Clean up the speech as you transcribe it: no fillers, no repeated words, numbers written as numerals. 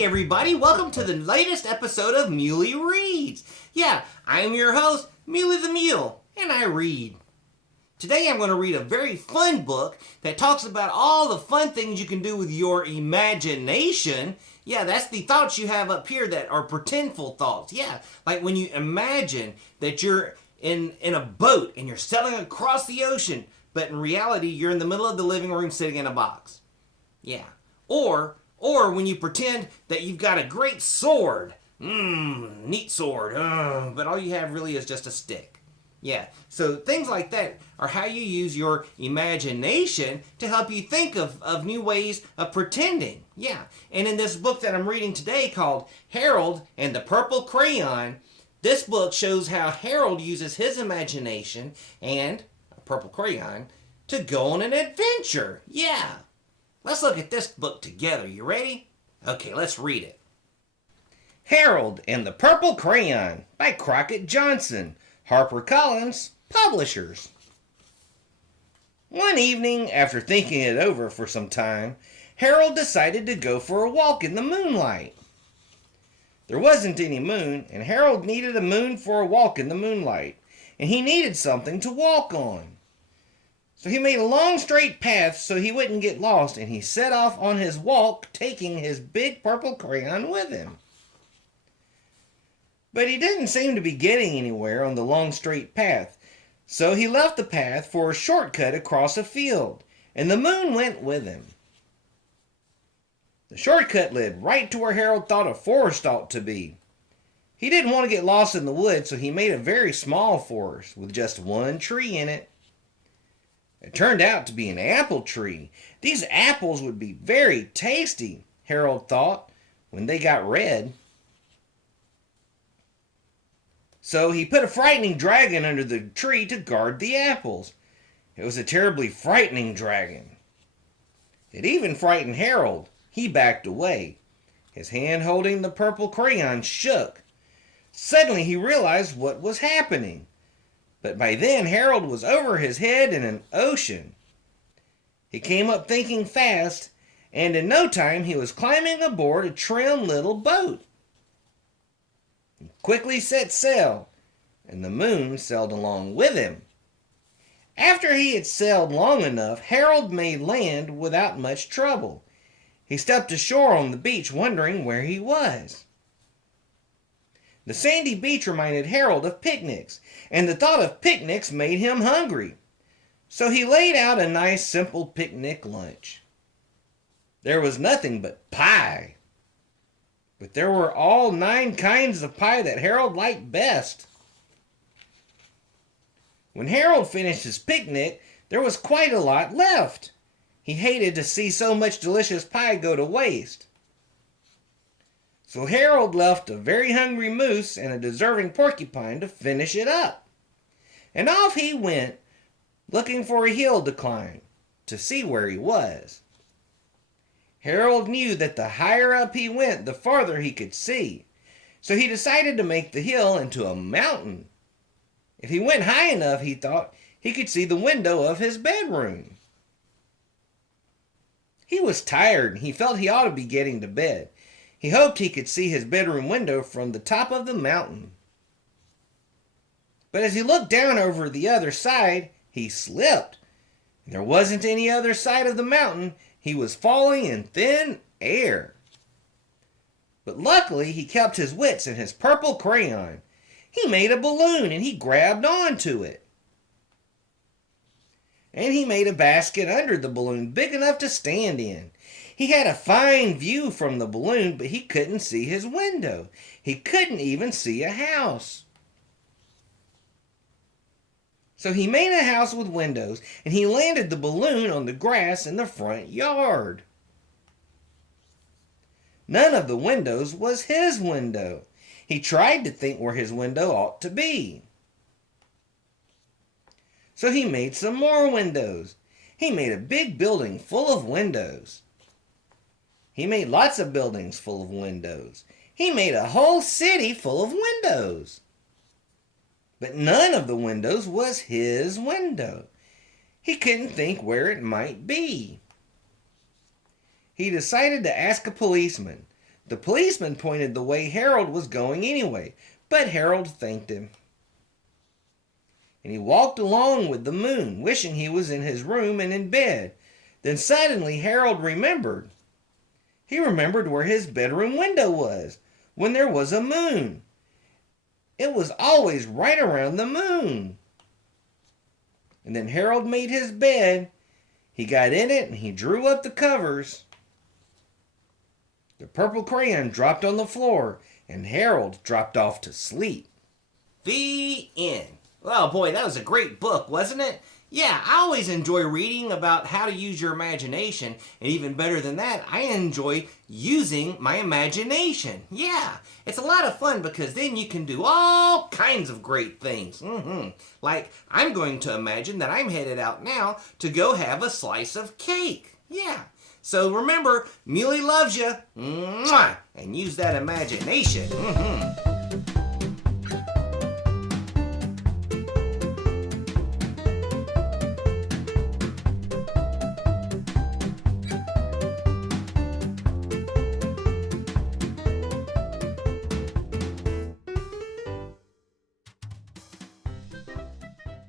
Hey everybody, welcome to the latest episode of Muley Reads. Yeah, I'm your host, Muley the Mule, and I read. Today I'm going to read a very fun book that talks about all the fun things you can do with your imagination. Yeah, that's the thoughts you have up here that are pretendful thoughts. Yeah, like when you imagine that you're in a boat and you're sailing across the ocean, but in reality you're in the middle of the living room sitting in a box. Yeah. Or when you pretend that you've got a great sword. Neat sword. But all you have really is just a stick. Yeah, so things like that are how you use your imagination to help you think of new ways of pretending. Yeah, and in this book that I'm reading today called Harold and the Purple Crayon, this book shows how Harold uses his imagination and a purple crayon to go on an adventure. Yeah. Let's look at this book together. You ready? Okay, let's read it. Harold and the Purple Crayon by Crockett Johnson, HarperCollins Publishers. One evening, after thinking it over for some time, Harold decided to go for a walk in the moonlight. There wasn't any moon, and Harold needed a moon for a walk in the moonlight, and he needed something to walk on. So he made a long straight path so he wouldn't get lost, and he set off on his walk, taking his big purple crayon with him. But he didn't seem to be getting anywhere on the long straight path, so he left the path for a shortcut across a field, and the moon went with him. The shortcut led right to where Harold thought a forest ought to be. He didn't want to get lost in the woods, so he made a very small forest with just one tree in it. It turned out to be an apple tree. These apples would be very tasty, Harold thought, when they got red. So he put a frightening dragon under the tree to guard the apples. It was a terribly frightening dragon. It even frightened Harold. He backed away. His hand holding the purple crayon shook. Suddenly he realized what was happening. But by then Harold was over his head in an ocean. He came up thinking fast, and in no time he was climbing aboard a trim little boat. He quickly set sail, and the moon sailed along with him. After he had sailed long enough, Harold made land without much trouble. He stepped ashore on the beach, wondering where he was. The sandy beach reminded Harold of picnics, and the thought of picnics made him hungry. So he laid out a nice, simple picnic lunch. There was nothing but pie. But there were all 9 kinds of pie that Harold liked best. When Harold finished his picnic, there was quite a lot left. He hated to see so much delicious pie go to waste. So Harold left a very hungry moose and a deserving porcupine to finish it up. And off he went, looking for a hill to climb, to see where he was. Harold knew that the higher up he went, the farther he could see. So he decided to make the hill into a mountain. If he went high enough, he thought, he could see the window of his bedroom. He was tired, and he felt he ought to be getting to bed. He hoped he could see his bedroom window from the top of the mountain. But as he looked down over the other side, he slipped. There wasn't any other side of the mountain. He was falling in thin air. But luckily, he kept his wits and his purple crayon. He made a balloon and he grabbed onto it. And he made a basket under the balloon big enough to stand in. He had a fine view from the balloon, but he couldn't see his window. He couldn't even see a house. So he made a house with windows, and he landed the balloon on the grass in the front yard. None of the windows was his window. He tried to think where his window ought to be. So he made some more windows. He made a big building full of windows. He made lots of buildings full of windows. He made a whole city full of windows. But none of the windows was his window. He couldn't think where it might be. He decided to ask a policeman. The policeman pointed the way Harold was going anyway, but Harold thanked him. And he walked along with the moon, wishing he was in his room and in bed. Then suddenly Harold remembered. He remembered where his bedroom window was when there was a moon. It was always right around the moon. And then Harold made his bed. He got in it and he drew up the covers. The purple crayon dropped on the floor and Harold dropped off to sleep. The end. Well, boy, that was a great book, wasn't it? Yeah, I always enjoy reading about how to use your imagination, and even better than that, I enjoy using my imagination. Yeah, it's a lot of fun because then you can do all kinds of great things. Like, I'm going to imagine that I'm headed out now to go have a slice of cake. Yeah, so remember, Muley loves you, and use that imagination.